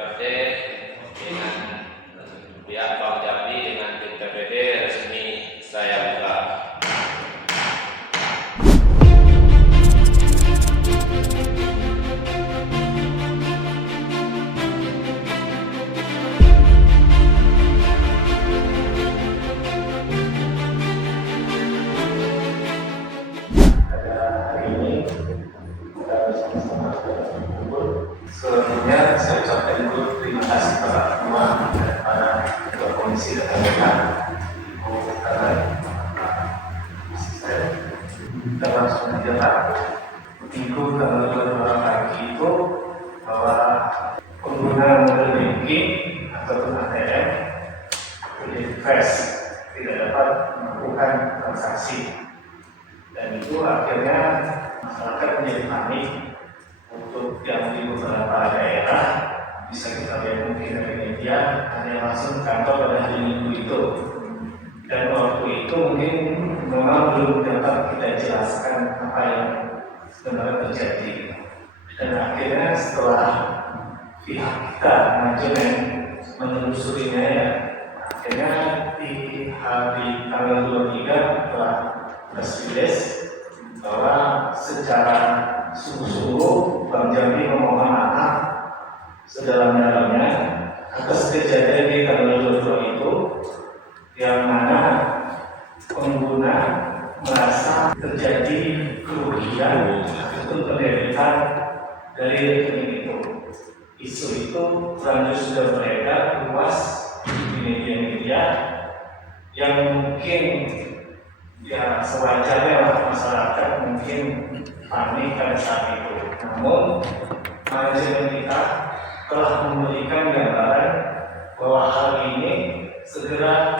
Bupati dengan pihak Bank Jambi dengan tim TPD resmi saya buka. Sebelumnya saya ucapkan dulu terima kasih kepada semua dan para ketua komisi dan rekan karena asisten kita langsung menjelaskan minggu tanggal 22 pagi itu bahwa pengguna mobile banking ataupun ATM menjadi fast tidak dapat melakukan transaksi dan itu akhirnya masyarakat menjadi panik. Untuk yang di beberapa daerah bisa kita lihat mungkin dari media hanya langsung kantor pada hari Minggu itu, dan waktu itu mungkin memang belum dapat kita jelaskan apa yang sebenarnya terjadi, dan akhirnya setelah pihak kita manajemen menelusurinya ya, akhirnya di hari tanggal 23 telah press release bahwa secara sungguh-sungguh Bank Jambi memohon maaf sedalam-dalamnya atas kejadian di tanggal 22 itu, yang mana pengguna merasa terjadi kerugian ataupun penderitaan dari rekening itu. Isu itu lanjut sudah beredar luas di media-media yang mungkin ya sewajarnya masyarakat mungkin panik pada saat itu. Namun manajemen kita telah memberikan gambaran bahwa hal ini segera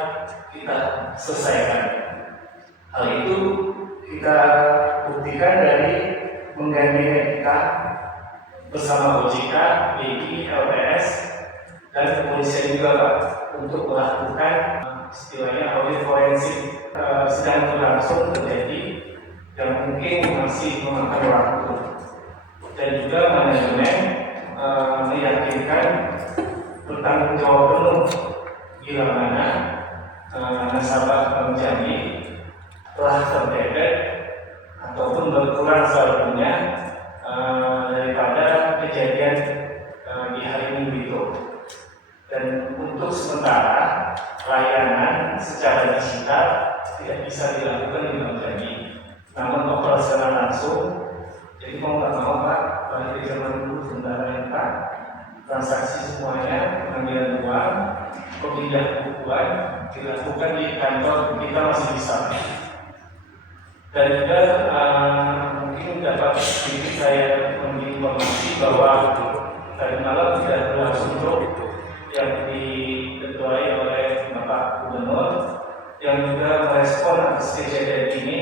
kita selesaikan. Hal itu kita buktikan dari menggandeng kita bersama OJK, BI, LPS, dan kepolisian juga Pak, untuk melakukan istilahnya audit forensik sedang berlangsung terjadi yang mungkin masih memakan waktu, dan juga manajemen meyakinkan bertanggung jawab penuh bila mana nasabah Bank Jambi telah terdebet ataupun berkurang saldonya daripada kejadian di hari Minggu itu. Dan untuk sementara layanan secara digital tidak bisa dilakukan di Bank Jambi, namun operasional langsung. Jadi mau nggak mau Pak, balik ke zaman dulu sebenarnya Pak, transaksi semuanya pengambilan uang, pemindah bukuan dilakukan di kantor kita masih bisa. Dan juga mungkin dapat sedikit saya memberi informasi bahwa tadi malam sudah berlangsung yang diketuai oleh Bapak Gubernur yang juga merespon atas kejadian ini,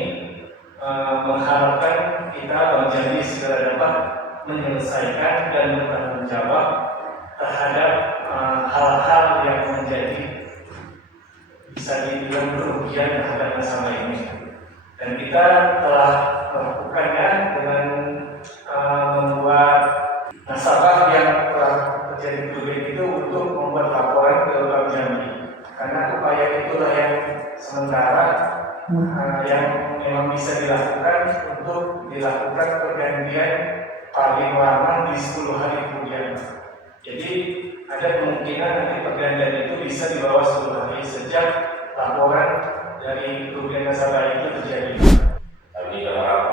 mengharapkan kita Bank Jambi segera dapat menyelesaikan dan bertanggung jawab terhadap hal-hal yang menjadi bisa dibilang kerugian terhadap nasabah ini. Dan kita telah melakukannya dengan membuat nasabah yang telah terjadi kerugian itu untuk membuat laporan ke Bank Jambi, karena upaya itulah yang sementara yang memang bisa dilakukan untuk dilakukan pergantian paling lama di 10 hari kemudian. Jadi ada kemungkinan nanti pergantian itu bisa di bawah 10 hari sejak laporan dari kerugian nasabah itu terjadi. Kami berharap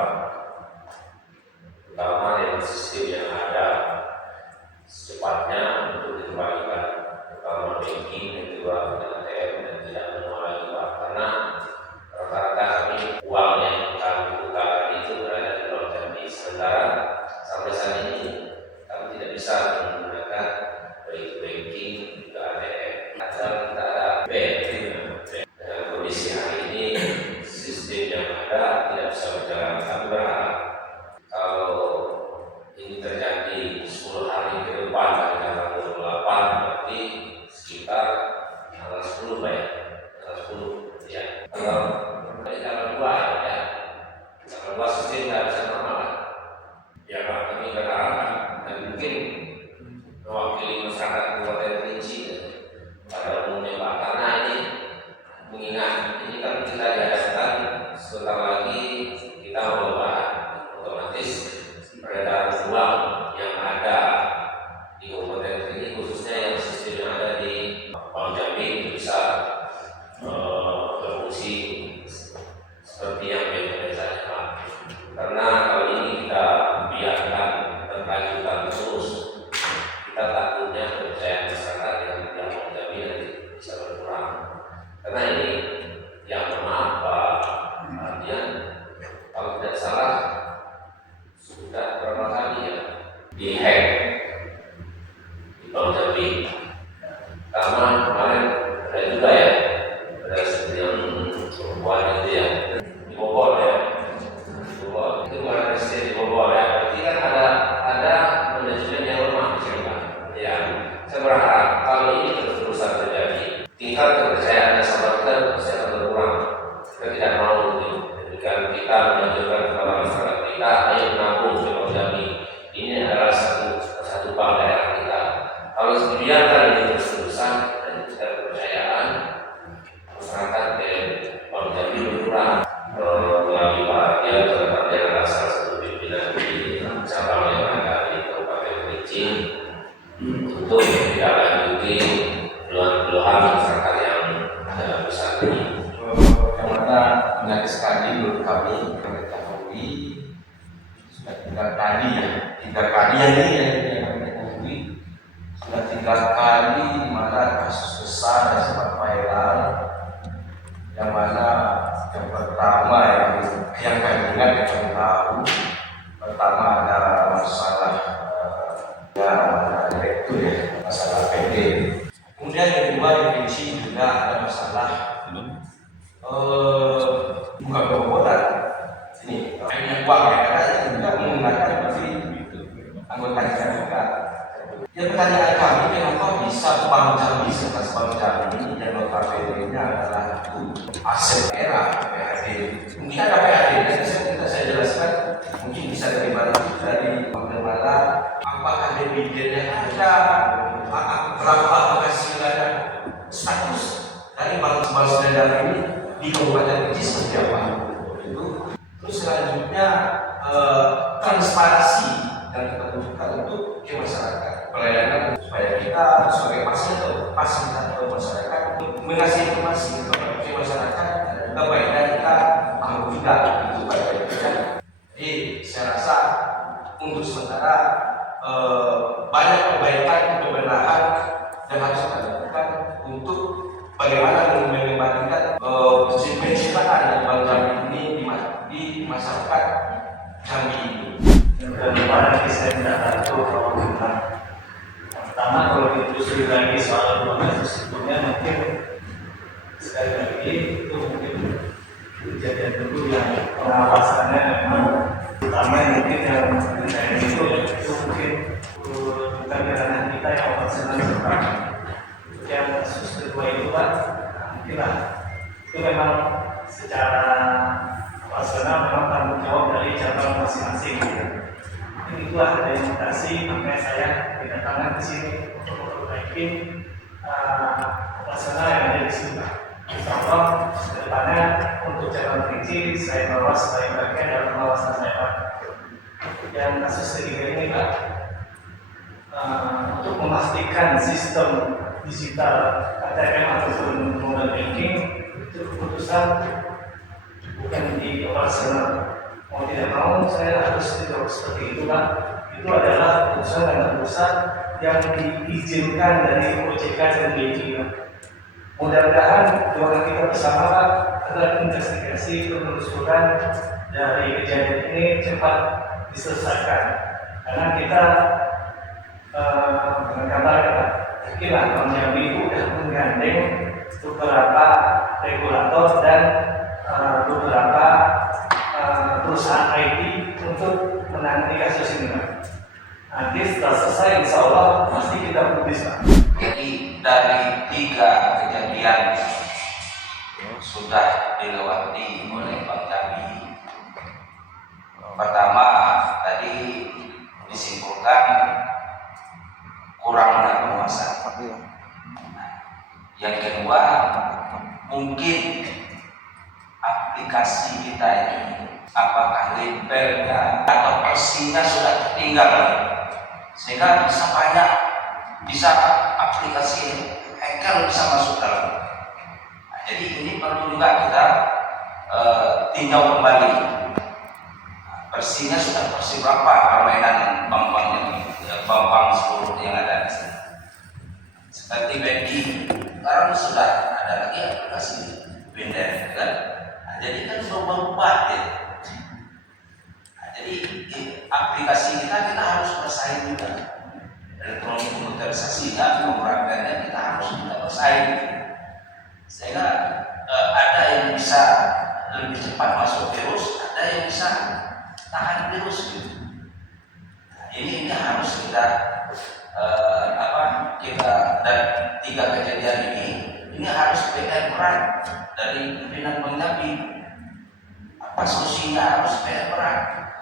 utama yang sistem yang ada secepatnya untuk dikembalikan, pertama banking, yang kedua ATM, dan tidak mengulangi Pak, karena rata-rata kami uang yang kami putar itu berada di Bank Jambi, sementara sampai saat ini kami tidak bisa menggunakan baik banking juga ATM, asal kita ada banking. Dengan kondisi hari ini sistem yang ada tidak bisa berjalan. Kami berharap kalau ini terjadi 10 hari ke depan dari tanggal 28, berarti sekitar tanggal 10 Pak ya, tanggal 10 ya, tanggal 2 ya, tanggal 2 sistem tidak bisa normal ya Pak. Kami berharap dan mungkin mewakili masyarakat Jadi khususnya yang sistem yang ada di Bank Jambi itu bisa berfungsi seperti yang biasa. Karena kalau ini kita biarkan berkelanjutan terus, kita takutnya kepercayaan masyarakat dengan Bank Jambi nanti bisa berkurang. Karena ini yang maaf Pak Ardian, kalau tidak salah sudah berapa kali ya dihack di Bank Jambi. Pertama kemarin ada juga ya, ada seperti yang perempuan itu ya dibobol ya, dibobol itu kemarin dibobol ya. Berarti kan ada manajemen yang lemah di sini Pak. Ya, saya berharap kalau ini terus-terusan terjadi, tingkat kepercayaan nasabah kita pasti akan berkurang. Kita tidak mau itu. Ketika kita menunjukkan kepada masyarakat kita, ayo menabung di Bank Jambi. Ini adalah satu bank daerah kita. Kalau dibiarkan ini terus-terusan dan tidak kepercayaan masyarakat ke Bank Jambi berkurang. Melalui Pak Ardian, terutama adalah salah satu pimpinan di cabang yang ada di Kabupaten Kerinci untuk tidak lanjuti keluhan masyarakat yang ada besar ini. Yang mana menarik sekali menurut kami mengetahui sudah 3 kali ya, 3 kali yang ini yang kami ketahui sudah 3 kali di mana kasus besar dan sempat viral, yang mana yang pertama yang kami ingat yang kami tahu pertama ada masalah direktur ya, masalah PD. Kemudian yang kedua di Kerinci juga ada masalah bukan pembobolan ini hanya uang ya, karena itu juga menggunakan berarti anggota kita juga. Ya, pertanyaan kami, kenapa bisa Bank Jambi sebagai Bank Jambi dan notabene-nya adalah aset era PAD. Mungkin ada PAD, nanti saya jelaskan, mungkin bisa dari bagaimana apakah dividennya ada, berapa penghasilan status dari bank standar ini di Kabupaten Kerinci seperti apa itu. Terus selanjutnya transparansi dan keterbukaan untuk ke masyarakat, pelayanan supaya kita sebagai pasien atau masyarakat mengasih informasi kepada masyarakat dan juga baiknya kita tahu juga itu baik-baiknya. Jadi saya rasa untuk sementara banyak perbaikan kebenaran yang harus kita lakukan untuk bagaimana mengembalikan penciptaan yang Bank Jambi ini di masyarakat Jambi ini. Yang kedua nanti saya tidak tahu kalau tentang pertama kalau ditelusuri lagi soal proses sebelumnya mungkin sekali lagi itu mungkin kejadian dulu yang pengawasannya memang pertama mungkin yang saya itu mungkin bukan karena kita yang operasional serta yang kasus kedua itu Pak, mungkin lah itu memang secara operasional memang tanggung jawab dari cabang masing-masing. Itulah ada indikasi, makanya saya kedatangan ke sini untuk memperbaiki operasional yang ada di sini. Contoh kedepannya untuk cabang Kerinci saya bawa sebagai bagian dalam pengawasan saya Pak. Yang kasus ketiga ini Pak, untuk memastikan sistem digital ATM ataupun mobile banking itu keputusan bukan di operasional. Mau tidak mau saya harus tidak seperti itu Pak. Itu adalah keputusan dan keputusan yang diizinkan dari OJK dan BI. Mudah-mudahan doa kita bersama Pak agar investigasi penelusuran dari kejadian ini cepat diselesaikan. Karena kita dengan kabar Pak, yakinlah Bank Jambi itu sudah menggandeng beberapa regulator dan beberapa perusahaan IT untuk menangani kasus ini Pak. Nanti setelah selesai insya Allah pasti kita publis Pak. Jadi dari 3 kejadian sudah dilewati oleh Bank Jambi. Pertama tadi disimpulkan kurangnya penguasaan. Yang kedua mungkin aplikasi kita ini apakah labelnya atau versinya sudah tertinggal sehingga bisa banyak bisa aplikasi hacker bisa masuk dalam. Nah, jadi ini perlu juga kita tinjau kembali. Versinya sudah versi berapa permainan bank-bank seluruh yang ada di sini. Seperti banking, sekarang sudah ada lagi aplikasi Binden, kan? Nah, jadi kan berubah-ubah ya. Nah, jadi aplikasi kita harus bersaing juga. Elektronik komputerisasinya, pemeratannya kita harus juga bersaing. Sehingga ada yang bisa lebih cepat masuk virus, ada yang bisa tahan virus gitu. Nah, ini harus kita dan 3 kejadian ini harus PR berat dari pimpinan Bank Jambi. Apa solusinya harus PR berat.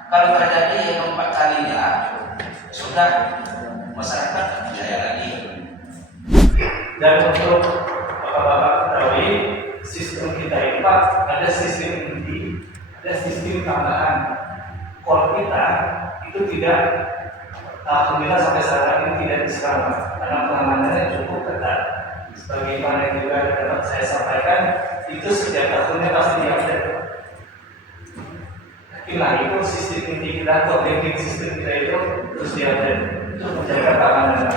Kalau terjadi yang 4 kalinya sudah masyarakat percaya lagi. Dan untuk bapak-bapak ketahui sistem kita ini Pak, ada sistem inti, ada sistem tambahan. Core kita itu tidak, alhamdulillah sampai saat ini tidak diserang karena pengamanannya cukup ketat. Sebagaimana juga dapat saya sampaikan, itu setiap tahunnya pasti diupdate. Nah itu sistem inti kita, core banking sistem kita itu terus diupdate untuk menjaga keamanan.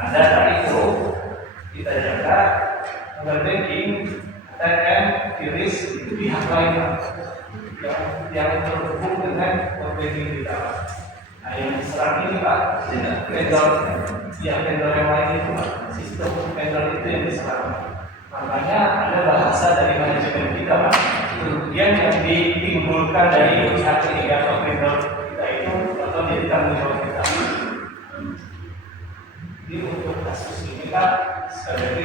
Anda tadi itu kita jaga mobile banking, ATM, QRIS itu pihak lain yang terhubung dengan core banking kita. Nah yang diserang ini Pak, vendor yang lain itu Pak, sistem vendor itu yang diserang. Makanya ada bahasa dari manajemen kita Pak, kerugian yang ditimbulkan dari pihak ketiga vendor kita itu atau jadi tanggung jawab kita. Jadi untuk kasus ini Pak, sekali lagi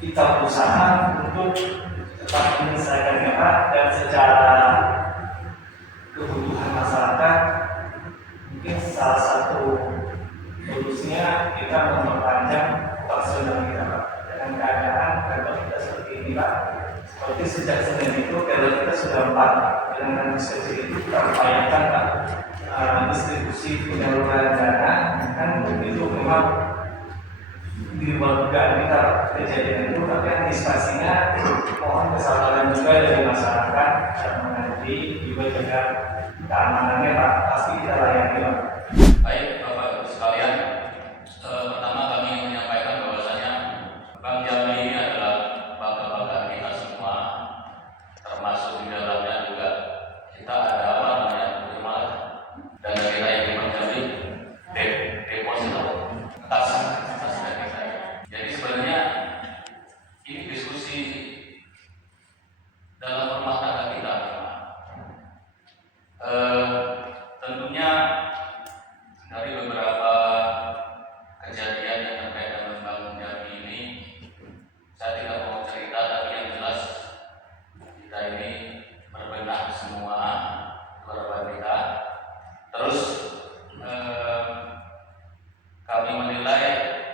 kita berusaha untuk tetap menyelesaikannya Pak, dan secara kebutuhan masyarakat mungkin salah satu solusinya kita memperpanjang operasional kita Pak. Dengan keadaan kantor kita seperti ini Pak, seperti sejak Senin itu kantor kita sudah 4 dengan kecil itu kita upayakan Pak, distribusi penyaluran dana kan itu memang di luar dugaan kita kejadian itu, tapi antisipasinya mohon kesabaran juga dari masyarakat dan mengerti juga jaga keamanannya Pak, pasti kita layani Pak. Baik Bapak Ibu sekalian, pertama kami ingin menyampaikan bahwasanya Bank Jambi ini adalah bangga-banggaan kita semua, termasuk di dalamnya juga kita ada apa namanya penerimaan dan kita yang di Bank Jambi deposito atas dana kita. Jadi sebenarnya ini diskusi dalam rumah tangga kita. Tentunya dari beberapa kejadian yang terkait dengan Bank Jambi ini, saya tidak mau cerita, tapi yang jelas kita ini berbenah semua korban kita. Terus kami menilai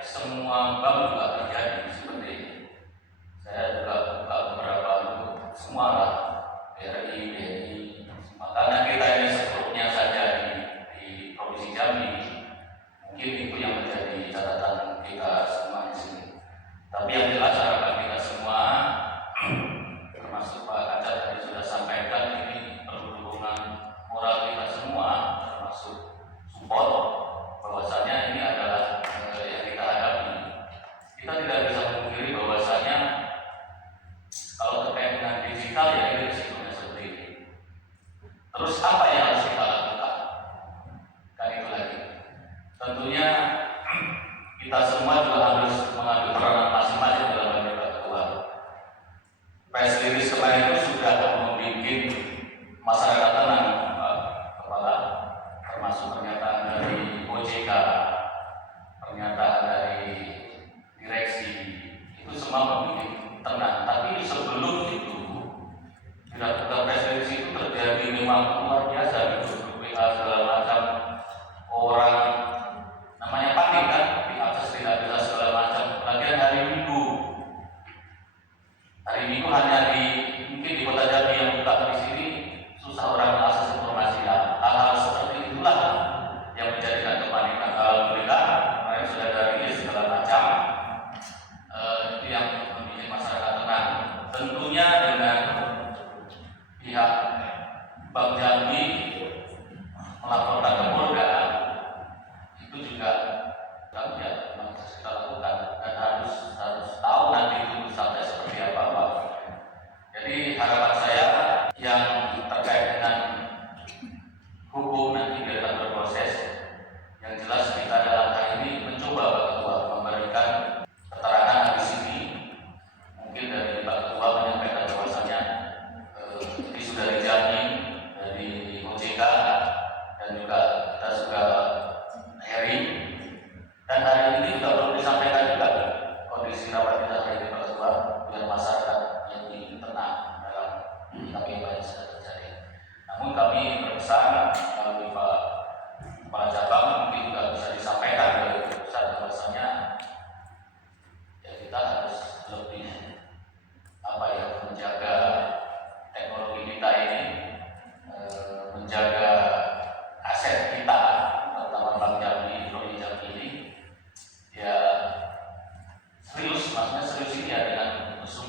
semua bank juga terjadi seperti ini. Saya juga buka beberapa semua lah, BRI, BNI. Makanya kita ini seluruhnya saja di Provinsi Jambi, mungkin itu yang menjadi catatan kita semua di sini. Tapi yang jelas harapan kita semua, termasuk Pak Kacar tadi sudah sampaikan, ini perlu dukungan moral kita semua, termasuk support, bahwasanya ini adalah yang kita hadapi. Kita tidak bisa memungkiri bahwasanya kalau terkait dengan digital ya ini risikonya seperti ini. Terus apa yang harus kita lakukan? Kan itu lagi. Tentunya kita semua juga harus mengambil peranan masing-masing dalam menjaga ketua. Press release kemarin itu sudah membuat masyarakat tenang, kepala, termasuk pernyataan dari OJK, pernyataan dari direksi, itu semua membuat tenang. Tapi sebelum itu dilakukan press release itu terjadi memang luar biasa di grup WA segala macam, orang namanya panik kan, diakses tidak bisa segala macam. Lagi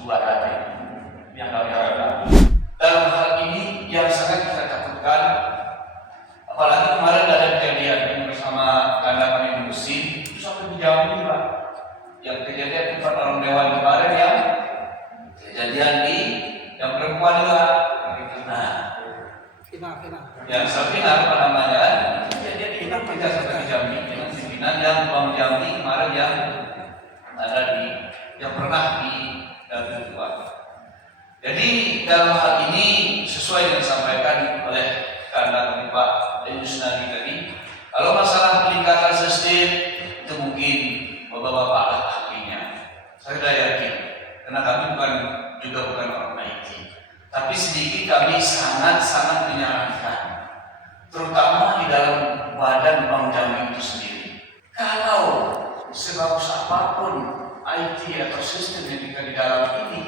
sebuah hati yang kami harapkan. Dalam hal ini yang sangat kita takutkan, apalagi kemarin ada kejadian bersama kandang kami di Musi, itu sampai di Jambi Pak. Yang kejadian di Dewan Dewan kemarin yang kejadian di yang perempuan juga. Nah, yang Sabina apa namanya? Kejadian di kita sampai di Jambi dengan pimpinan yang Bang Jambi kemarin yang ada di yang pernah di David Tuhan. Jadi dalam hal ini sesuai yang disampaikan oleh kandang Pak Yusnadi tadi, kalau masalah peningkatan sistem itu mungkin bapak-bapak lah ahlinya. Saya sudah yakin, karena kami bukan orang IT, tapi sedikit kami sangat menyarankan, terutama di dalam badan Bank Jambi itu sendiri. Kalau sebagus apapun IT atau sistem yang kita di dalam ini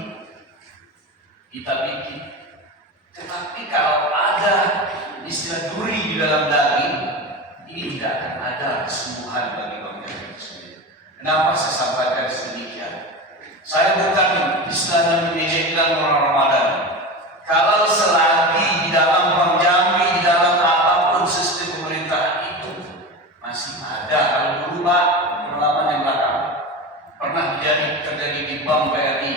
kita bikin, tetapi kalau ada istilah duri di dalam daging, ini tidak akan ada kesembuhan bagi Bank Jambi itu sendiri. Kenapa saya sampaikan sedemikian? Saya bukan istilahnya menjadikan orang Ramadan. Kalau selagi di dalam Bank Jambi, di dalam apapun sistem pemerintahan itu masih ada, kalau dulu Pak, pengalaman yang belakang pernah terjadi di Bank BRI,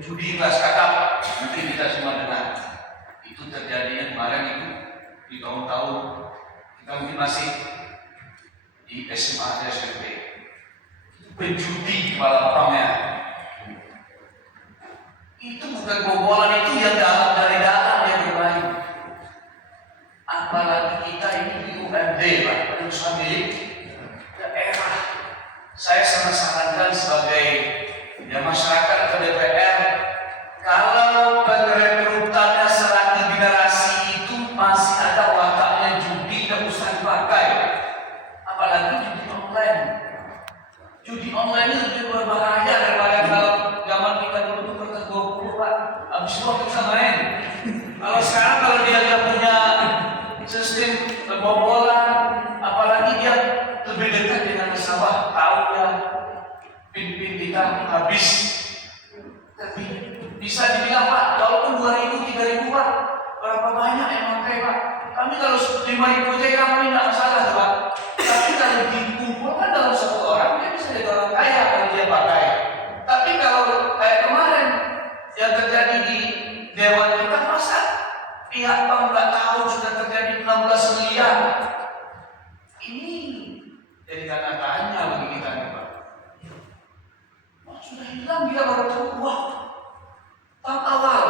judi kelas kakap, nanti kita semua dengar. Itu terjadinya kemarin itu di tahun-tahun kita mungkin masih di SMA dan SMP. Penjudi kepala banknya. Itu bukan bobolan, itu yang dari dalam yang bermain. Apalagi kita ini di UMD Pak, perusahaan milik daerah. Saya sangat sarankan sebagai masyarakat atau DPR, kalau perekrutannya serata generasi itu masih ada wataknya judi, tidak usah dipakai. Apalagi judi online. Judi online itu lebih berbahaya daripada kalau zaman kita dulu itu kertas 20 Pak, habis itu kita main. Kalau sekarang kalau dia tidak punya sistem pembobolan, apalagi dia lebih dekat dengan nasabah, tahu ya pin kita habis. Tapi bisa dibilang Pak, walaupun 2.000, 3.000 Pak, berapa banyak yang pakai Pak? Kami kalau 5.000 saja kami tidak masalah Pak. Tapi kalau dikumpulkan dalam satu orang, dia bisa jadi orang kaya kalau dia pakai. Tapi kalau kayak kemarin yang terjadi di Dewan kita, masa pihak bank nggak tahu sudah terjadi 16 miliar? Ini jadi tanda tanya bagi kita nih Pak. Sudah hilang, dia baru tahu uang. Tahap awal,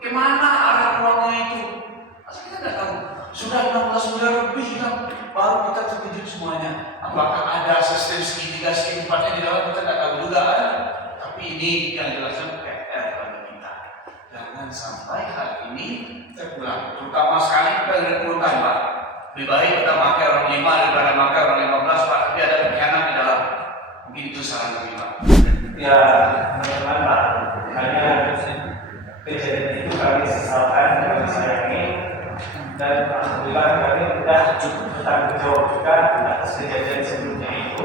kemana arah uangnya itu? Asal kita tidak tahu. Sudah 16 miliar lebih hilang, baru kita terkejut semuanya. Apakah ada sistem segitiga empatnya di dalam, kita tidak tahu juga kan? Tapi ini yang jelasnya PR bagi kita. Jangan sampai hal ini terulang. Terutama sekali kita direkrutkan Pak. Lebih baik kita pakai orang 5 daripada pakai orang 15 Pak. Tapi ada pengkhianat di dalam. Mungkin itu saran kami Pak. Ya, teman-teman Pak, hanya kejadian itu kami sesalkan, kami sayangi, dan alhamdulillah kami sudah cukup bertanggung jawab juga atas kejadian sebelumnya itu.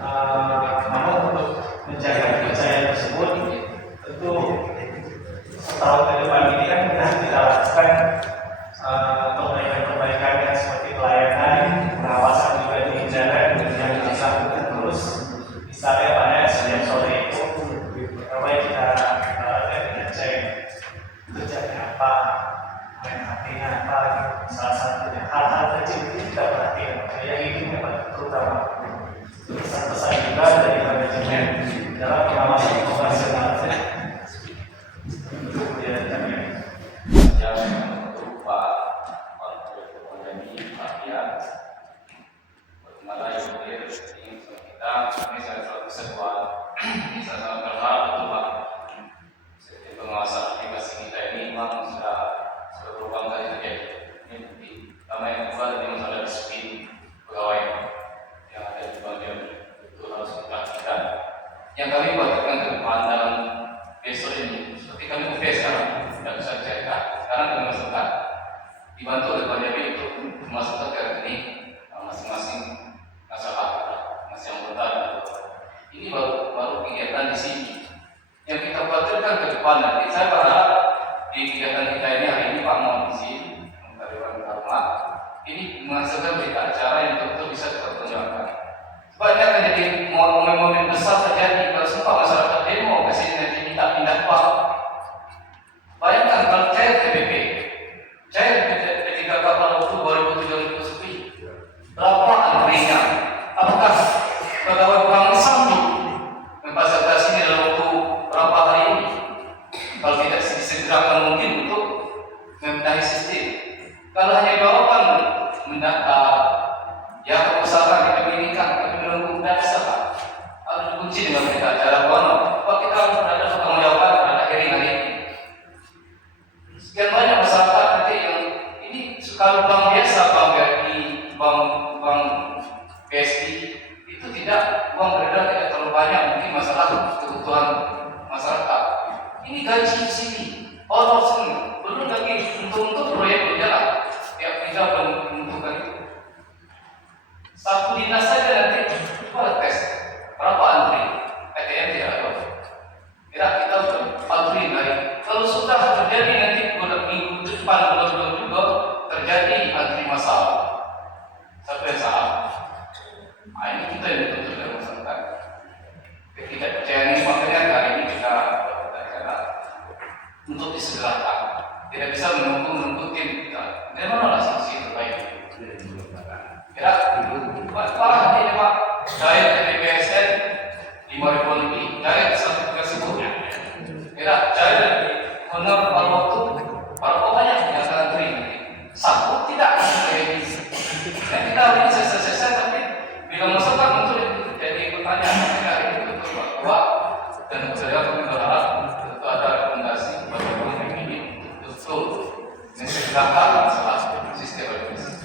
Namun untuk menjaga kepercayaan tersebut, tentu setahun ke depan ini kan kita lakukan perbaikan-perbaikan yang seperti pelayanan, pengawasan juga di jalan yang dilakukan terus. Misalnya pada setiap sore itu, pertama kita cek kerjanya apa, main hatinya apa, salah satunya hal-hal kecil itu kita perhatikan. Yang ini memang terutama pesan-pesan juga dari manajemen dalam pengawasan operasional. Untuk dia tanya. Yang berupa pandemi, rakyat, bagaimana yang hadir ini kita, ini saya selalu sebuah, saya sangat berharap betul Pak. Sistem pengawasan aplikasi kita ini memang sudah berulang kali terjadi. Ini bukti. Pertama yang kedua tadi masalah disiplin pegawai yang ada di bagian itu harus diperhatikan. Yang kami buatkan ke depan dalam besok ini, seperti kami UV sekarang, tidak bisa diceritakan. Sekarang kami masukkan, dibantu oleh Pak Jabi untuk memasukkan ke rekening masing-masing nasabah, masing anggota. Ini baru kegiatan di sini. Yang kita khawatirkan ke depan nanti, saya berharap di kegiatan kita ini hari ini Pak mohon izin, Dewan Hormat, ini menghasilkan berita acara yang betul-betul bisa dipertanggungjawabkan. Sebab ini akan jadi momen-momen besar terjadi kalau semua masyarakat demo kesini nanti minta pindah uang. Bayangkan kalau cair TBP, cair P3K kapal waktu 2007 sepi, berapa antrinya? Apakah pegawai bank sanggup memfasilitasi ini dalam waktu berapa hari ini? Kalau tidak disegerakan mungkin untuk membenahi sistem. Kalau hanya jawaban mendata, ya kebesaran kita inginkan, tapi menunggu dasar harus dikunci dengan berita acara bono. Pak kita harus berada bertanggung jawab pada hearing hari ini. Sekian banyak masyarakat nanti yang ini kalau bank biasa, bank BRI, bank BSI itu tidak uang beredar tidak terlalu banyak, mungkin masalah kebutuhan masyarakat. Ini gaji di sini, all semua, belum lagi untuk proyek berjalan. Pihak kita belum menentukan itu. Satu dinas saja nanti coba tes berapa antri, PTN tidak ada. Kira kita antri dari kalau sudah terjadi nanti minggu depan bulan juga terjadi antri massal sampai saat. Nah, ini kita yang betul-betul dari masyarakat. Tidak percaya ini makanya hari ini kita untuk disegerakan. Tidak bisa menunggu tim kita. Dari mana sanksi terbaik? Kira parah ini Pak. Dari TPSN 5.000 lebih, dari sertifikasi sebutnya. Kira dari honor pada waktu para banyak yang sangat kering. Sanggup tidak? Dan kita hari ini selesai tapi bila masyarakat untuk jadi pertanyaan hari ini betul bahwa dan saya kami berharap tentu ada rekomendasi kepada pemerintah ini betul mensegerakan masalah sistem organisasi.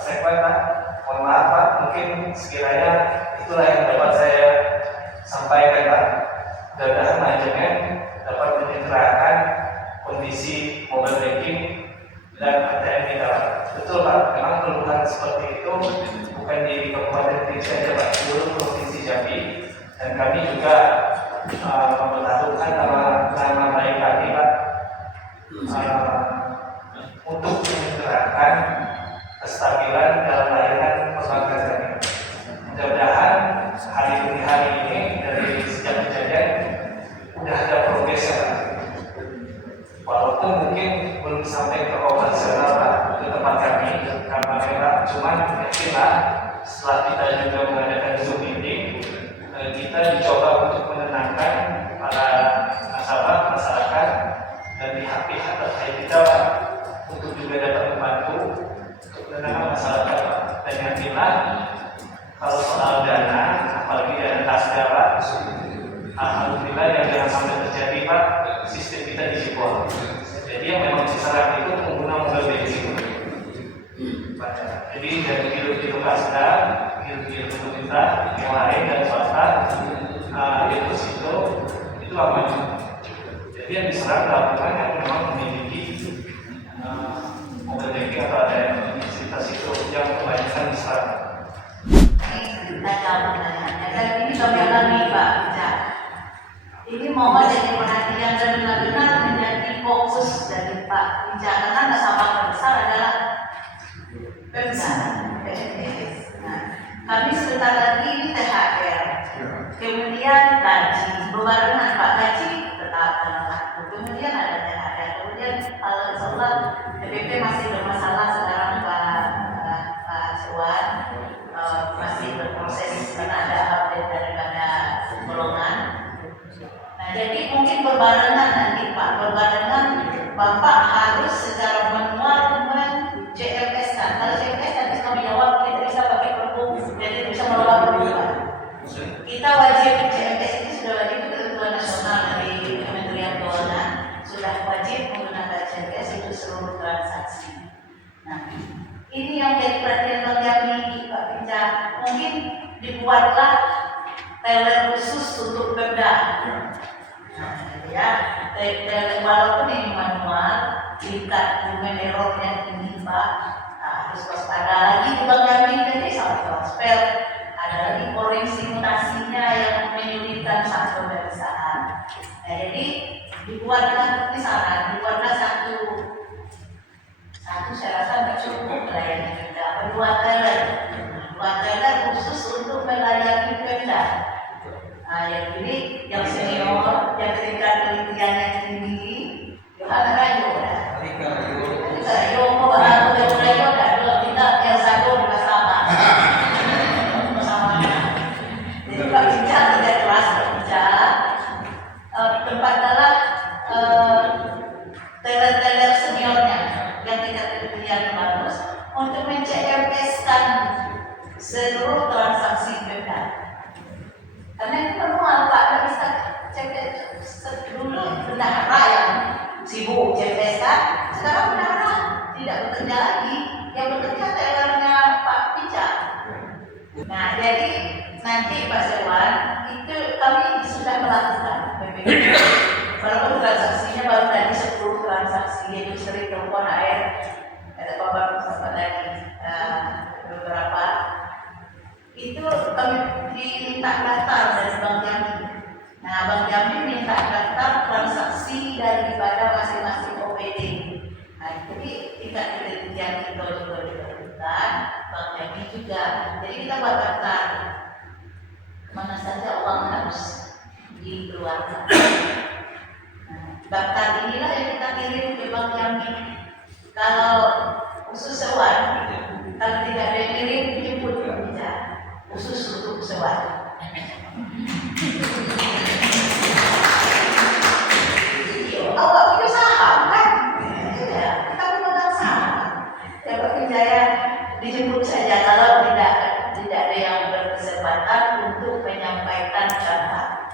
Saya Pak, mohon maaf Pak, mungkin sekiranya itulah yang dapat saya sampaikan Pak. Mudah-mudahan manajemen dapat menyederhanakan kondisi mobile banking dan ATM kita. Betul Pak, memang keluhan seperti itu bukan di Kabupaten Kerinci saja Pak, seluruh provinsi Jambi, dan kami juga mempertaruhkan nama baik kami Pak untuk menyederhanakan kestabilan dalam layanan perbankan kami. Mudah-mudahan hari demi hari ini dari sejak kejadian sudah ada progres ya Pak. Walaupun mungkin belum sampai ke operasional Pak, ke tempat kami Pak, cuman yakinlah setelah kita juga mengadakan Zoom meeting, kita dicoba untuk menenangkan para nasabah, masyarakat dan pihak-pihak terkait kita Pak, untuk juga dapat membantu untuk menenangkan masyarakat Pak. Dan yakinlah kalau soal dana, apalagi dana tasga Pak, alhamdulillah yang jangan sampai terjadi Pak, sistem kita dijebol. Jadi yang memang diserang itu pengguna mobile banking. Jadi dari biru kasda, biru pemerintah, yang lain dan swasta, itu aman. Jadi yang diserang laporan yang memang memiliki mobile banking atau ada fasilitas itu yang kebanyakan diserang. Dan ini kami alami Pak Bijak. Ini mohon jadi perhatian dan benar-benar menjadi fokus dari Pak Bijak, karena nasabah terbesar adalah Pemda. Nah, kami sebentar lagi ini THR, kemudian gaji, berbarengan Pak, gaji tetap satu, kemudian ada THR, kemudian insya DPP masih bermasalah sekarang Pak Suwan masih berproses karena ada update daripada golongan. Nah, jadi mungkin berbarengan nanti Pak, berbarengan Bapak harus secara manual JLS kan. Kalau JLS nanti kami jawab kita bisa pakai perpu, jadi bisa melewati perubahan. Kita wajib JLS itu sudah wajib, itu ketentuan nasional dari Kementerian Keuangan sudah wajib menggunakan JLS itu seluruh transaksi. Nah, ini yang jadi perhatian bagi kami Pak Bijak, mungkin dibuatlah teller khusus untuk Pemda. Ya, walaupun ini manual, tingkat human errornya tinggi Pak, harus waspada lagi juga kami jadi salah transfer, ada lagi forensik mutasinya yang menyulitkan sangat Jadi dibuatlah satu saya rasa nggak cukup melayani Pemda, dua trailer khusus untuk melayani Pemda. Jadi yang senior, yang tingkat penelitiannya tinggi, Yohana Rayo, mau bahas Rayo, kita yang satu juga sama. Jadi Pak Pinca tidak kelas berbicara. Tempat adalah trailer seniornya yang tingkat penelitian bagus untuk men-CMS-kan seluruh transaksi Pemda. Karena itu manual Pak, nggak bisa cek dulu bendahara yang sibuk CMS-kan, sekarang bendahara tidak bekerja lagi, yang bekerja trailernya Pak Pinca. Nah, jadi nanti Pak Sewan itu kami sudah melakukan PPP. Walaupun transaksinya baru tadi 10 transaksi, yaitu sering telepon air, ada kabar bersama tadi beberapa. Itu kami diminta daftar dari Bank Jambi. Nah, Bank Jambi minta daftar transaksi daripada masing-masing OPD. Nah, jadi tingkat penelitian kita juga diperlukan, Bank Jambi juga. Jadi kita buat daftar mana saja uang harus dikeluarkan. Daftar inilah yang kita kirim ke Bank Jambi. Kalau khusus sewan, kalau tidak ada yang kirim, jemput bisa. Khusus untuk sewan. Awak punya saham kan? Ya, kita pemegang saham. Ya Pak Wijaya dijemput saja kalau tidak ada yang berkesempatan untuk menyampaikan daftar.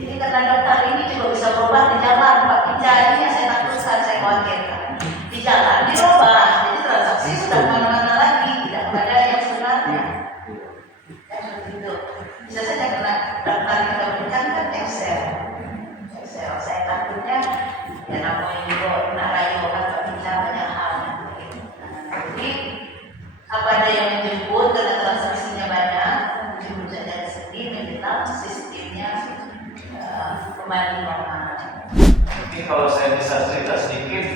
Jadi karena daftar ini juga bisa berubah di jalan. Pak Wijaya ini yang saya takutkan, saya khawatirkan. Di jalan dirubah, jadi transaksi sudah kemana-mana lagi, tidak pada yang sebenarnya. Ya seperti itu. Bisa saja karena daftar kita berikan kan Excel. Saya takutnya ya namanya juga nak rayu kan Pak Wijaya banyak hal. Jadi apa ada yang menjemput karena transaksinya banyak, jemput saja di sini menjelang sistemnya kembali normal. Mungkin kalau saya bisa cerita sedikit,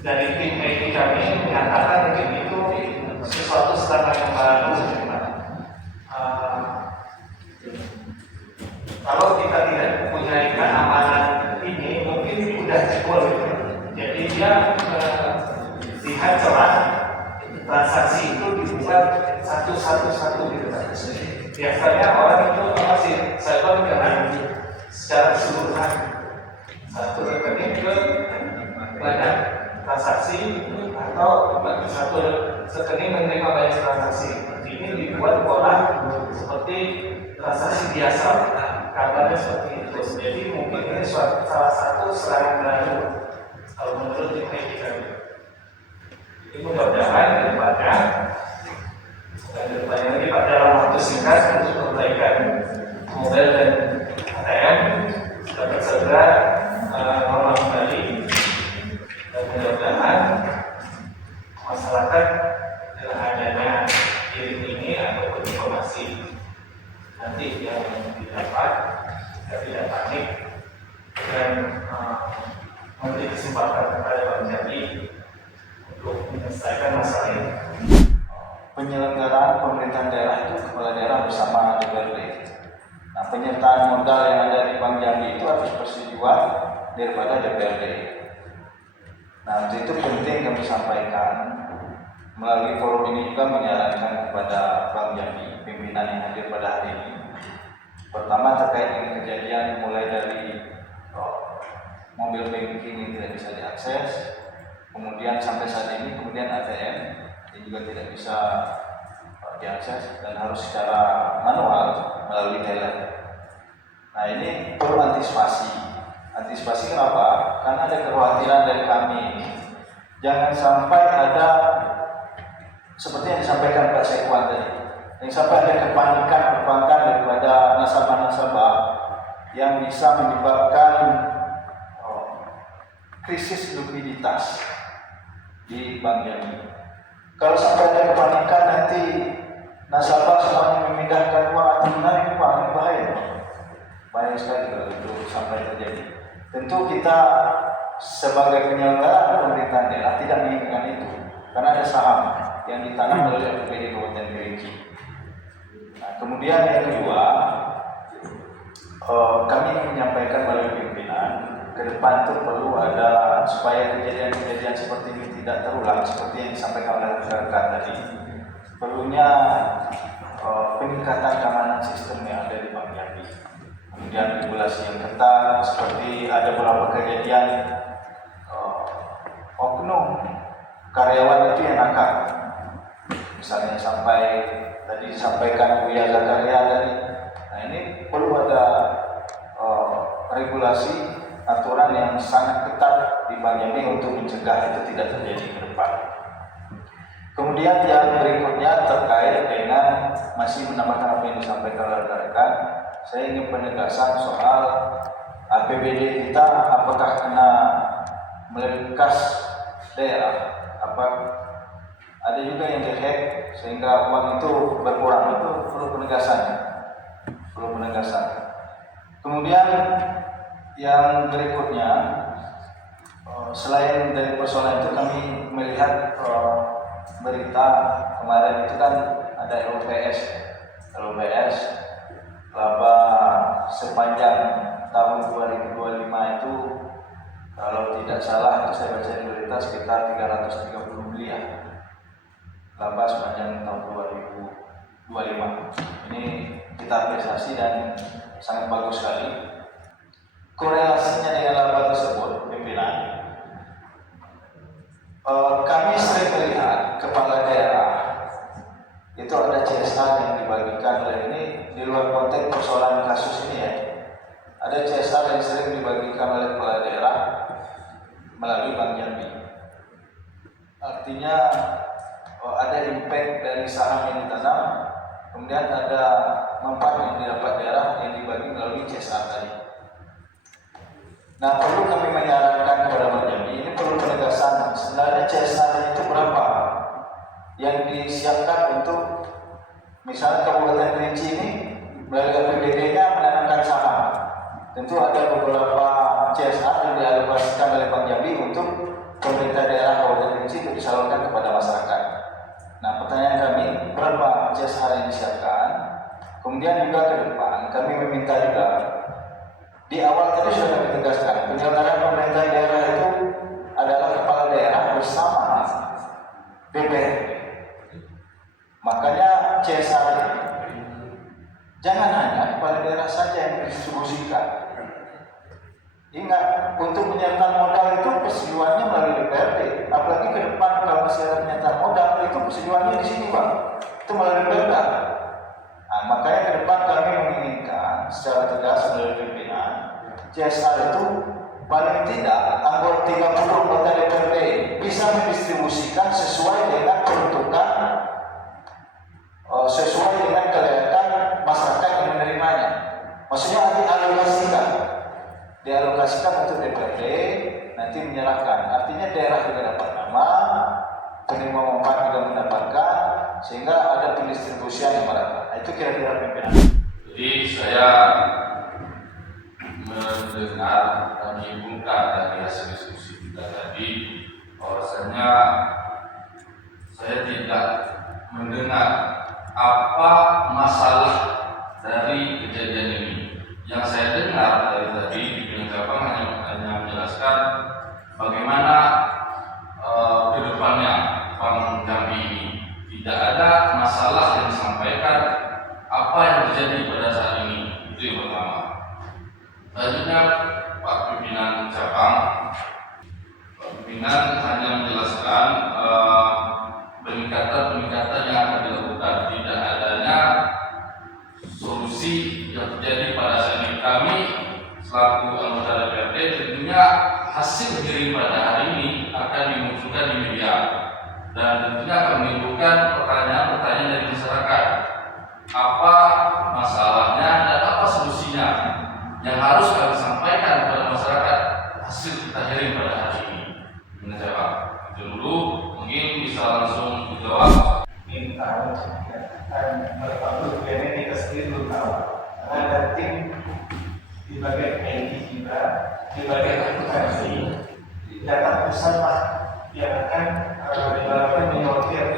dari tim IT kami menyatakan mungkin itu sesuatu standar yang baru. Kalau kita tidak mempunyai keamanan ini, mungkin sudah jebol. Jadi dia lihat celah transaksi itu dibuat satu gitu. Biasanya orang itu masih cyber dengan secara keseluruhan satu rekening ke banyak transaksi atau satu rekening menerima banyak transaksi. Ini dibuat pola seperti transaksi biasa, kabarnya seperti itu. Jadi mungkin ini salah satu serangan baru kalau menurut kita. Ini mudah-mudahan kedepannya lagi pada dalam waktu singkat untuk perbaikan mobile dan ATM dapat segera normal kembali, dan mudah-mudahan masyarakat dengan adanya ini ataupun informasi nanti yang didapat tidak panik dan memberi kesempatan kepada Bank Jambi untuk menyelesaikan masalah ini. Penyelenggaraan pemerintahan daerah itu kepala daerah bersama DPRD. Nah, penyertaan modal yang ada di Bank Jambi itu atas persetujuan daripada DPRD. Nah, untuk itu penting kami sampaikan melalui forum ini juga menyarankan kepada Bank Jambi, pimpinan yang hadir pada hari ini. Pertama terkait dengan kejadian mulai dari mobil banking yang tidak bisa diakses, kemudian sampai saat ini kemudian ATM yang juga tidak bisa diakses dan harus secara manual melalui teller. Nah, ini perlu antisipasi. Antisipasi kenapa? Karena ada kekhawatiran dari kami ini, jangan sampai ada seperti yang disampaikan Pak Sekwan tadi, yang sampai ada kepanikan perbankan daripada nasabah-nasabah yang bisa menyebabkan krisis likuiditas di Bank Jambi. Kalau sampai ada kepanikan nanti nasabah semuanya memindahkan uang atau menarik uang, ini bahaya. Banyak sekali kalau itu sampai terjadi. Tentu kita sebagai penyelenggara pemerintahan daerah tidak menginginkan itu, karena ada saham yang ditanam oleh APBD Kabupaten Kerinci. Nah, kemudian yang kedua, kami ingin menyampaikan melalui pimpinan, ke depan itu perlu ada supaya kejadian-kejadian seperti ini tidak terulang, seperti yang disampaikan oleh rekan tadi. Perlunya peningkatan keamanan sistem yang ada di Bank Jambi. Kemudian regulasi yang ketat, seperti ada beberapa kejadian oknum karyawan itu yang nakal. Misalnya sampai tadi disampaikan Buya Zakaria tadi. Nah, ini perlu ada regulasi aturan yang sangat ketat di Bank Jambi untuk mencegah itu tidak terjadi ke depan. Kemudian yang berikutnya terkait dengan masih menambahkan apa yang disampaikan oleh rekan-rekan, saya ingin penegasan soal APBD kita apakah kena melingkas daerah, apa ada juga yang dihack sehingga uang itu berkurang, itu perlu penegasan. Kemudian yang berikutnya, selain dari persoalan itu kami melihat berita kemarin itu kan ada LPS laba sepanjang tahun 2025 itu kalau tidak salah itu saya baca di berita sekitar 330 miliar laba sepanjang tahun 2025. Ini kita apresiasi dan sangat bagus sekali. Korelasinya dengan laba tersebut, pimpinan, kami sering melihat kepala daerah itu ada CSR yang dibagikan oleh ini di luar konteks persoalan kasus ini ya. Ada CSR yang sering dibagikan oleh kepala daerah melalui Bank Jambi. Artinya ada impact dari saham yang ditanam, kemudian ada manfaat yang didapat daerah yang dibagi melalui CSR tadi. Nah, perlu kami menyarankan kepada Bank Jambi, ini perlu penegasan. Sebenarnya CSR itu berapa yang disiapkan untuk misalnya Kabupaten Kerinci ini melalui APBD-nya menanamkan saham. Tentu ada beberapa CSR yang dialokasikan oleh Bank Jambi untuk pemerintah daerah Kabupaten Kerinci untuk disalurkan kepada masyarakat. Nah, pertanyaan kami, berapa CSR yang disiapkan? Kemudian juga ke depan, kami meminta juga di awal tadi sudah kami tegaskan, penyelenggaraan pemerintah daerah itu adalah kepala daerah bersama DPRD. Makanya CSR jangan hanya kepala daerah saja yang didistribusikan. Ingat, untuk penyertaan modal itu persetujuannya melalui DPRD. Apalagi ke depan kalau masih ada penyertaan modal, itu persetujuannya di sini, Pak. Itu melalui DPRD. Nah, makanya ke depan kami menginginkan secara tegas melalui pimpinan CSR itu paling tidak anggota 30 anggota DPRD bisa mendistribusikan sesuai dengan peruntukan, sesuai dengan kelayakan masyarakat yang menerimanya. Maksudnya dialokasikan untuk DPRD, nanti menyerahkan. Artinya daerah juga dapat nama, penerima manfaat juga mendapatkan, sehingga ada pendistribusian yang merata. Nah, itu kira-kira pimpinan. Jadi saya mendengar dan menyambungkan dari hasil diskusi kita tadi, bahwasanya saya tidak mendengar apa masalah dari kejadian ini. Yang saya dengar dari tadi pimpinan cabang hanya menjelaskan bagaimana kedepannya Bank Jambi ini. Tidak ada masalah yang disampaikan apa yang terjadi pada saat ini. Itu yang pertama. Selanjutnya Pak Pimpinan Cabang, Pak Pimpinan hanya menjelaskan peningkatan yang akan dilakukan, tidak adanya solusi yang terjadi pada saat ini. Kami selaku anggota DPRD tentunya hasil hearing pada hari ini akan dimunculkan di media dan tentunya akan menimbulkan pertanyaan-pertanyaan dari masyarakat. Apa masalahnya dan apa solusinya yang harus kami sampaikan kepada masyarakat hasil kita hearing pada hari ini. Menjawab itu dulu, mungkin bisa langsung dijawab. Ingin tahu dan mereka ini kita sendiri belum tahu karena ada tim di bagian IT juga, di bagian aplikasi, data pusat lah yang akan dilakukan menyortir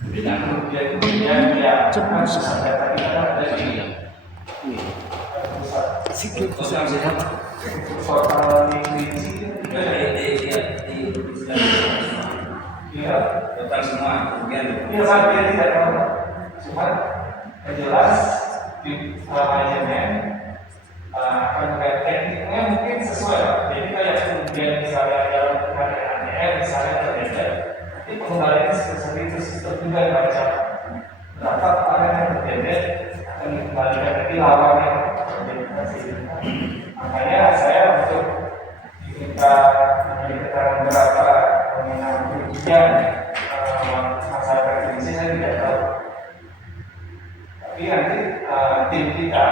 kemudian dia pusat data kita ada di pusat portal likuidasi ya total semua kemudian dia tidak tahu, cuma yang jelas di manajemen akan melihat tekniknya mungkin sesuai Pak. Jadi kayak kemudian misalnya dalam pengadaan ATM misalnya berbeda, nanti pengembaliannya seperti itu sistem juga baca berapa orang yang berbeda akan dikembalikan lagi lawannya berbeda. Makanya saya untuk kita memberi keterangan berapa nominal kerugian masyarakat Indonesia saya tidak tahu. Tapi nanti tim kita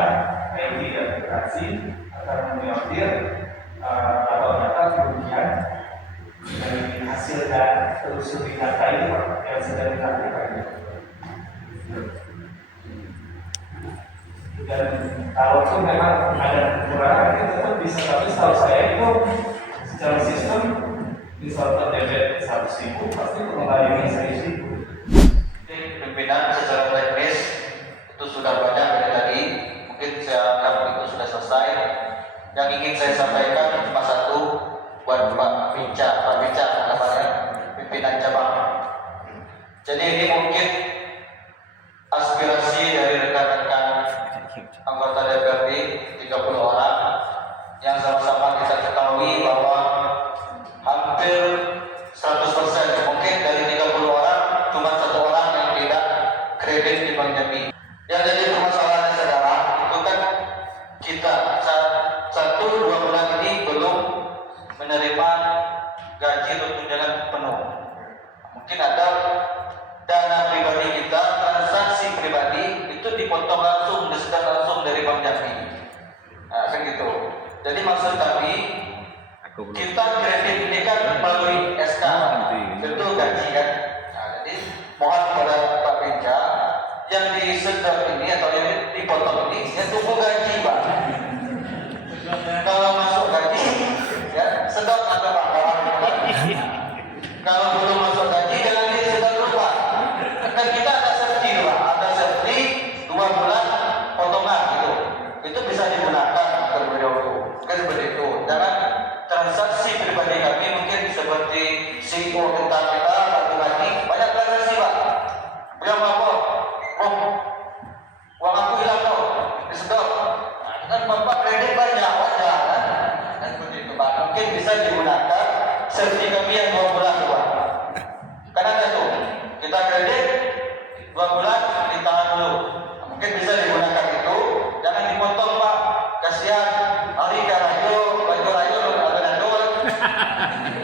IT dan aplikasi akan menyortir data kerugian dari hasil dan telusuri data itu yang sedang dilakukan. Dan kalaupun memang ada kekurangan itu tetap bisa, tapi setahu saya itu secara sistem di suatu debit 100.000 pasti pengembaliannya 100.000. pimpinan secara teknis itu sudah banyak dari tadi, mungkin saya anggap itu sudah selesai. Yang ingin saya sampaikan cuma satu buat Pak Binca namanya pimpinan cabang. Jadi ini mungkin aspirasi dari rekan-rekan anggota DPRD 30 orang yang sama-sama kita ketahui bahwa hampir 100% mungkin dari 30 orang cuma 1 orang yang tidak kredit di Bank Jambi. Yang jadi permasalahan sekarang itu kan kita 1-2 bulan ini belum menerima gaji atau tunjangan penuh. Mungkin ada dana pribadi kita, transaksi pribadi itu dipotong langsung, disetor langsung dari Bank Jambi. Nah, kan gitu. Jadi maksud kami kita kredit ini kan melalui SK, tentu gaji kan. Nah, jadi mohon kepada Pak Binca yang disedot ini atau yang dipotong ini ya tunggu gaji Pak. Kalau masuk gaji ya sedot atau Pak. Kalau belum masuk gaji jangan disedot dulu Pak. Kan kita ada safety Pak, ada safety 2 bulan potongan gitu. Itu bisa digunakan terlebih dahulu. Kan seperti itu. Jangan transaksi pribadi kami mungkin seperti CEO kita Pak Bupati banyak transaksi Pak. Beliau ngomong, uang aku hilang kok, disedot. Nah, kan Bapak kredit banyak wajar kan? Dan seperti itu Pak. Mungkin bisa digunakan safety kami yang 2 bulan Pak. Kan ada tuh, kita kredit 2 bulan ditahan dulu. Nah, mungkin bisa digunakan itu, jangan dipotong Pak. Kasihan hari karayo, baju rayo, adon-adon.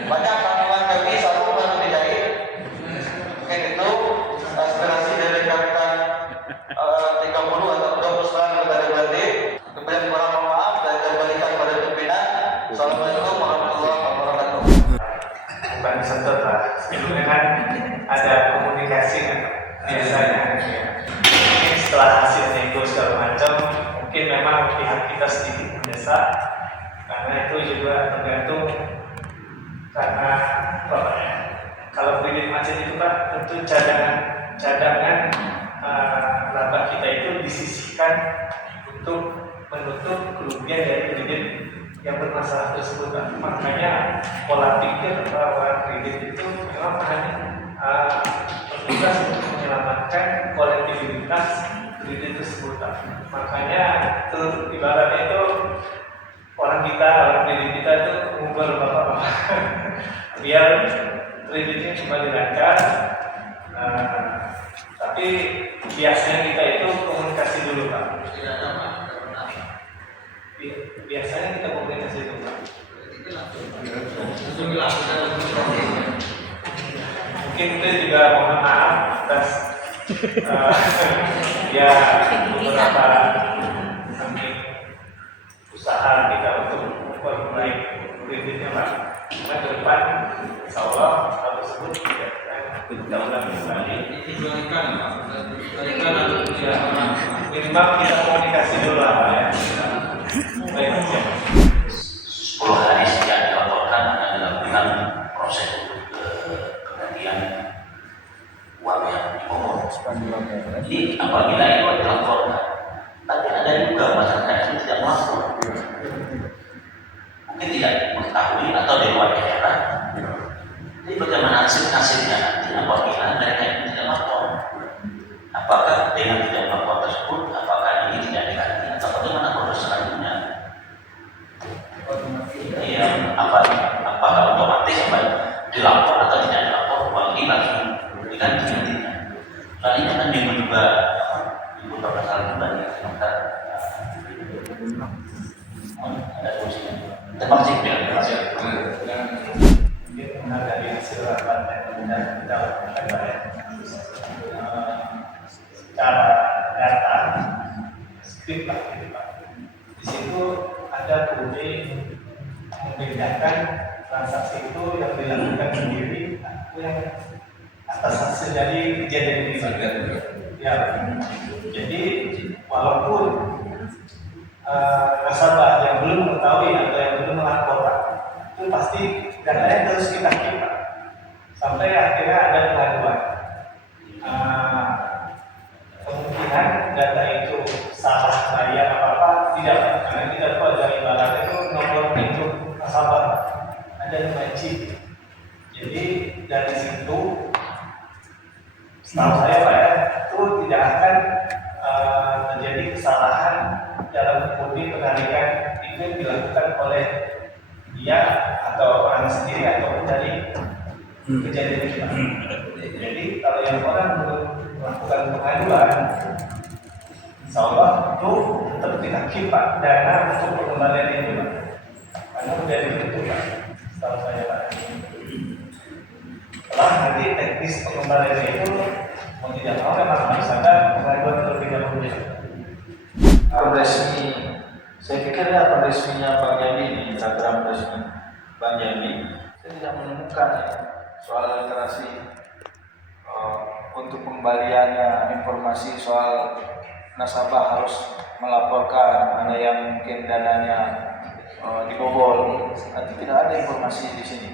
Banyak kandungan kami sarung baru dijahit. Mungkin itu aspirasi dari rekan-rekan 30 atau 29 anggota DPRD. Kemudian kurang maaf dan kembalikan pada pimpinan. Assalamualaikum warahmatullahi wabarakatuh. Bukan disedot Pak, sebelumnya kan ada komunikasi kan biasanya ya. Mungkin setelah hasil nego segala macam mungkin memang pihak kita sedikit mendesak karena itu juga tergantung karena apa ya, kalau kredit macet itu Pak tentu cadangan laba kita itu disisihkan untuk menutup kerugian dari kredit yang bermasalah tersebut. Makanya pola pikir bahwa kredit itu memang hanya bertugas untuk menyelamatkan kolektivitas kredit tersebut. Makanya itu ibaratnya itu orang kredit kita itu ngumpul bapak-bapak biar kreditnya kembali lancar. Tapi biasanya kita itu komunikasi dulu Pak. Biasanya kita komunikasi dulu Pak. Mungkin kita juga mohon maaf atas ya beberapa kami usaha kita untuk memperbaiki kreditnya Pak. Karena ke depan insya Allah hal tersebut tidak akan diulang kembali. Minimal kita komunikasi dulu lah Pak ya. tersebut, apakah ini tidak diganti atau bagaimana proses selanjutnya? Iya, apakah otomatis dilapor atau tidak dilapor, uang ini langsung diganti nantinya? Soalnya ini kan minggu juga ibu permasalahan kembali sebentar. Ada solusinya. Terima kasih. Terima kasih. Mungkin dari hasil rapat yang kemudian kita lakukan secara data skrip lah gitu Pak. Di situ ada kode membedakan transaksi itu yang dilakukan sendiri atau yang atas hasil dari kejadian ini. Ya, jadi walaupun nasabah yang belum mengetahui atau yang belum melaporkan itu pasti datanya terus kita keep sampai akhirnya ada pengaduan. Kemungkinan data itu salah bayar apa tidak, karena kita tahu ada ibaratnya itu nomor pintu nasabah ada 5 chip. Jadi dari situ setahu saya Pak ya, itu tidak akan terjadi kesalahan dalam kode penarikan itu yang dilakukan oleh dia atau orang sendiri ataupun dari kejadian itu. Jadi kalau yang orang melakukan pengaduan, insya Allah itu tetap kita keep Pak dana untuk pengembalian itu Pak, karena sudah ditentukan setahu saya Pak. Setelah nanti teknis pengembalian itu mau tidak mau memang harus ada pengaduan terlebih dahulu. Akun resmi, saya pikir akun resminya Bang Jambi di Instagram resmi Bang Jambi, saya tidak menemukan soal literasi untuk pengembaliannya, informasi soal nasabah harus melaporkan mana yang mungkin dananya dibobol. Nanti tidak ada informasi di sini.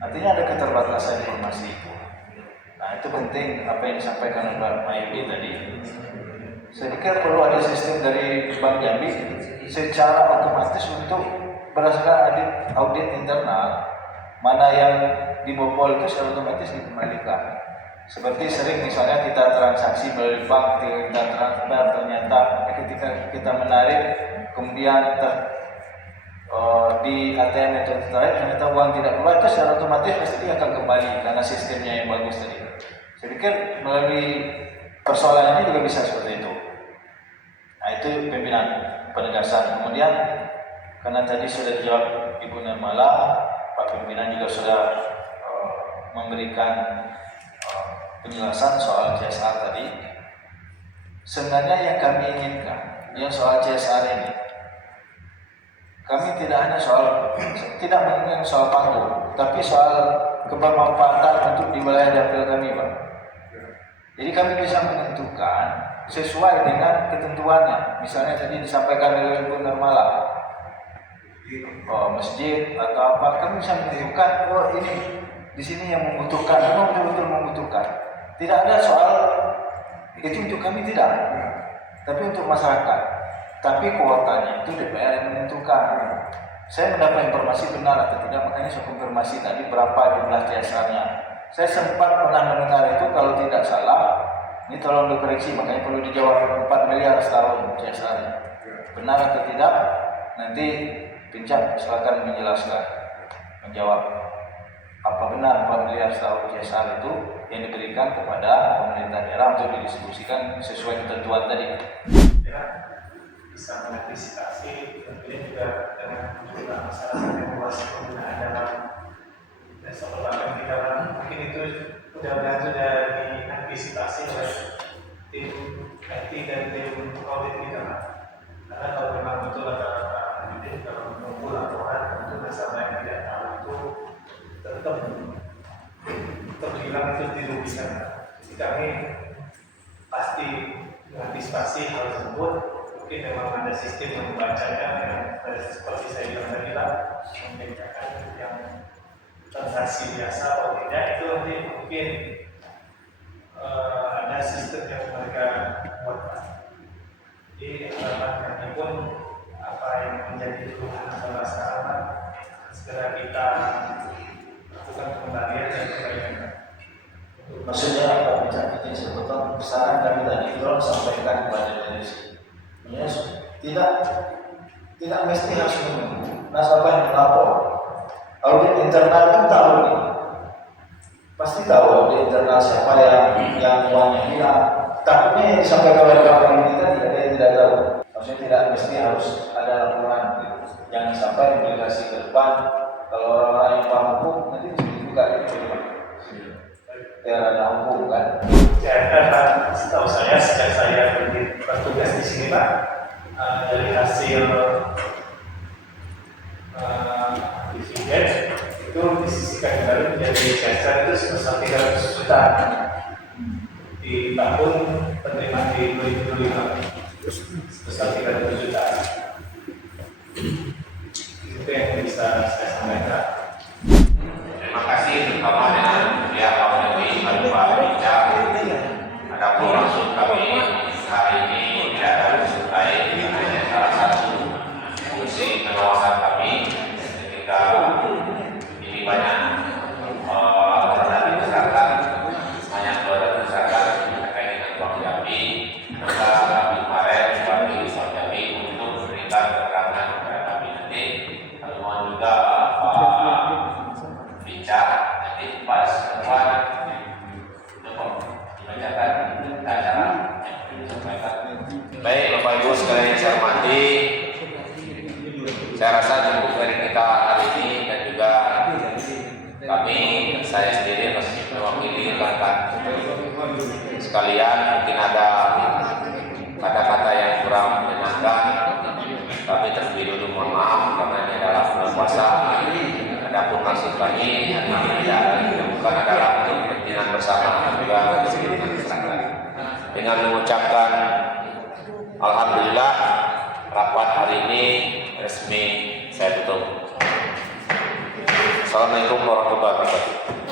Artinya ada keterbatasan informasi itu. Nah itu penting apa yang disampaikan oleh Pak Mayudi tadi. Saya pikir perlu ada sistem dari Bank Jambi secara otomatis untuk berdasarkan audit internal mana yang dibobol itu secara otomatis dikembalikan. Seperti sering misalnya kita transaksi melalui bank, ketika kita transfer ternyata ketika kita menarik kemudian di ATM itu tertarik ternyata uang tidak keluar, itu secara otomatis pasti dia akan kembali karena sistemnya yang bagus tadi. Saya pikir melalui persoalan ini juga bisa seperti itu. Nah itu pimpinan penegasan. Kemudian karena tadi sudah dijawab Ibu Nirmala, Pak Pimpinan juga sudah memberikan penjelasan soal CSR tadi. Sebenarnya yang kami inginkan, yang soal CSR ini, kami tidak hanya tidak menginginkan soal panggung, tapi soal kebermanfaatan untuk di wilayah dapil kami, Pak. Jadi kami bisa menentukan sesuai dengan ketentuannya. Misalnya tadi disampaikan oleh Ibu Nirmala, masjid atau apa, kami bisa menentukan, oh ini di sini yang membutuhkan, memang betul-betul membutuhkan. Tidak ada soal itu untuk kami tidak, tapi untuk masyarakat. Tapi kuotanya itu DPR yang menentukan. Saya mendapat informasi benar atau tidak, makanya saya konfirmasi tadi berapa jumlah CSR-nya. Saya sempat pernah mendengar itu kalau tidak salah, ini tolong dikoreksi, makanya perlu dijawab 4 miliar setahun CSR-nya. Benar atau tidak? Nanti Pincap silakan menjelaskan, menjawab. Apa benar 4 miliar setahun CSR itu yang diberikan kepada pemerintah daerah untuk didistribusikan sesuai ketentuan tadi? Ya, bisa mengantisipasi, tentunya juga dengan jumlah masyarakat yang luas penggunaan dalam dasar perbankan kita, mungkin itu mudah-mudahan sudah diantisipasi oleh tim IT dan tim audit kita. Karena kalau memang betul rata-rata audit kalau menunggu laporan untuk nasabah yang tidak tahu itu tetap terbilang itu dirugikan. Jadi kami pasti mengantisipasi hal tersebut. Mungkin memang ada sistem yang membacanya yang seperti saya bilang tadi lah, membedakan yang transaksi biasa atau tidak itu nanti mungkin ada sistem yang mereka buat. Jadi harapan kami pun apa yang menjadi keluhan masalah sekarang segera kita lakukan pengembalian dan perbaikan. Maksudnya apa? Bisa bikin sebetulnya saran kami tadi itu tolong sampaikan kepada Indonesia. Ya, tidak mesti harus menunggu nasabah yang melapor. Kalau di internal kan tahu nih, pasti tahu di internal siapa yang uangnya hilang. Takutnya yang disampaikan oleh kapal kita tidak ada yang tidak tahu. Maksudnya tidak mesti harus ada laporan. Jangan sampai implikasi ke depan kalau orang-orang yang paham hukum nanti juga itu biar ada hukum kan. Ya, setahu saya sejak saya bertugas di sini Pak, dari hasil dividen itu disisihkan kembali menjadi jasa itu sebesar 300 juta di tahun penerimaan di 2025 sebesar 300 juta. Itu yang bisa saya sampaikan. Terima kasih terutama dengan pihak KPI Pak Bica. Adapun maksud kami hari ini tidak ada selesai, hanya salah satu fungsi pengawasan kami ketika ini banyak laporan dari masyarakat, banyak keluarga masyarakat terkait dengan Bank Jambi, maka kami kemarin bagi Bank Jambi untuk memberikan keterangan kepada kami nanti. Kami mohon juga bicara nanti pas keluar untuk dibacakan acara yang disampaikan. Baik Bapak Ibu sekalian yang saya hormati, saya rasa cukup dari kita hari ini dan juga saya sendiri masih mewakili rekan sekalian, mungkin ada kata-kata yang kurang menyenangkan. Kami terlebih dulu mohon maaf karena ini adalah bulan puasa. Adapun maksud kami hari ini bukan adalah untuk kepentingan bersama juga kepentingan masyarakat. Dengan mengucapkan alhamdulillah, rapat hari ini resmi saya tutup. Assalamualaikum warahmatullahi wabarakatuh.